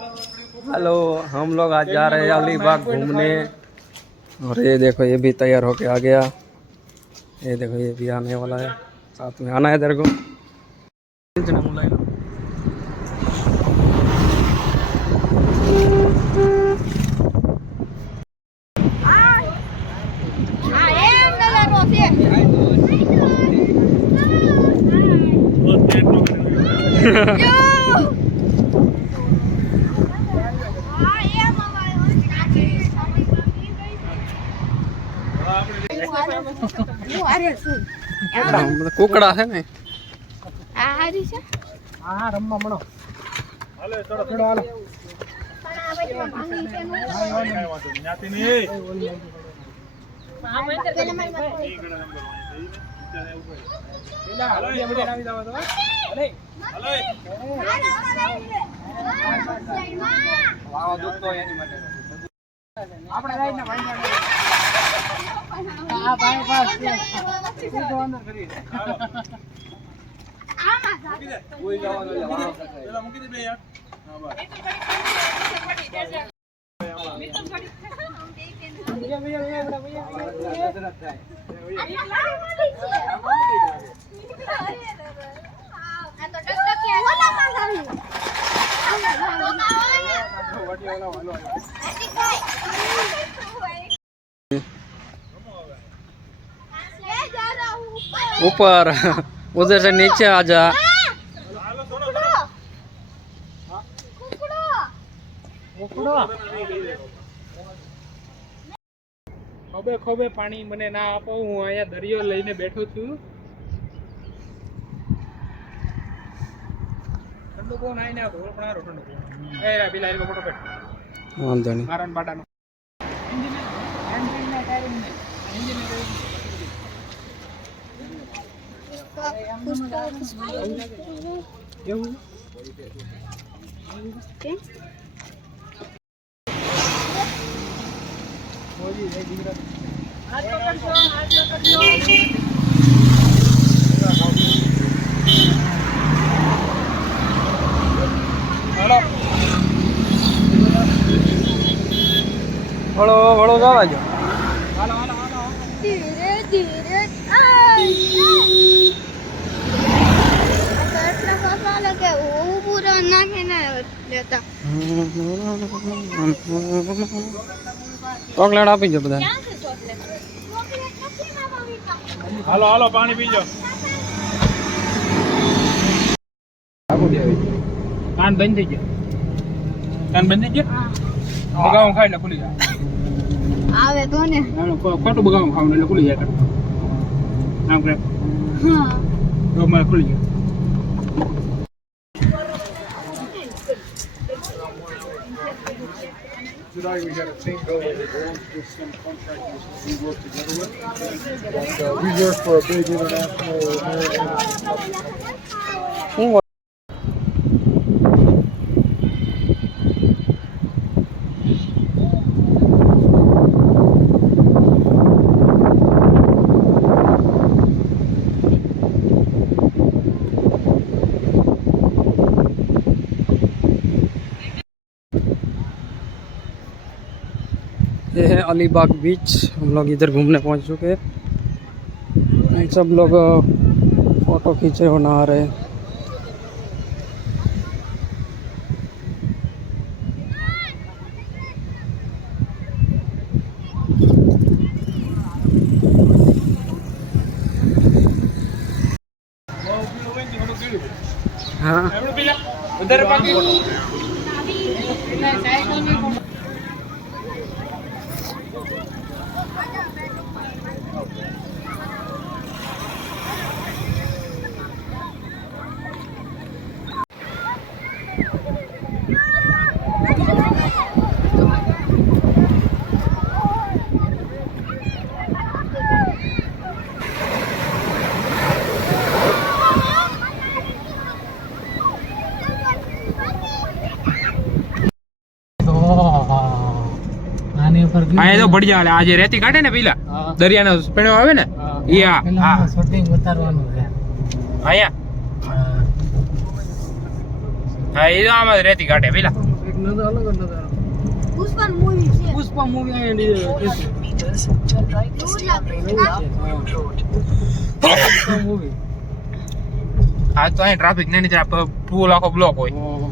Hello, हम लोग आज जा रहे हैं अलीबाग घूमने। और ये देखो, ये भी तैयार होके आ गया। ये देखो, ये भी आने वाला है। साथ में आना है तेरे को। कुकड़ा है ने ऊपर उधर से नीचे आ जा। ખોબે ખોબે પાણી મને ના આપો, હું અહીંયા દરિયો લઈને બેઠો છું। ઠંડુ કોણ આઈ ના ધોળ પણ આરો ઠંડુ કોણ એ રા બિલાઈ કો ફોટો પેટ વાંધો નહીં। કારણ બાટાનો એન્જિન ના ટાયરિંગ ને એન્જિન ને એવું કે મોજી એ દીકરા હાથ પકડજો વળો વળો જવા જો। હાલો હાલો હાલો ધીરે ધીરે એટલા ફસવા લાગે હું પૂરો નાખી ના લેતા। ચોકલેટ આપી જો બધા। હાલો હાલો પાણી પીજો। કાન બંધ થઈ ગયો, કાન બંધ થઈ ગયો। બગાવું ખાઈ લે ખુલી જાય। આવે તો ને ખોટું બગાવું ખાવું એટલે ખુલી જાય। આમ કરે હા તો મારે ખુલી જાય। Today we got a team building that goes with some contractors that we work together with. And, we work for a big international American. ये है अलीबाग बीच। हम लोग इधर घूमने पहुंच चुके हैं। सब लोग फोटो खींचे और नहा रहे हैं। हाँ ઉધર પાકી આ તો बढ़िया હાલે। આજે રેતી કાઢે ને પેલા દરિયાનો પેણો આવે ને ઈ આ શૂટિંગ ઉતારવાનું છે અહીંયા। હા એ તો આમાં રેતી કાઢે પેલા નજારો અલગ જ નજારો. પુષ્પા મૂવી છે પુષ્પા મૂવી દૂર લાગે મૂવી. આ તો અહીં ટ્રાફિક નહીં, પુલ આખો બ્લોક હોય. ઓહો.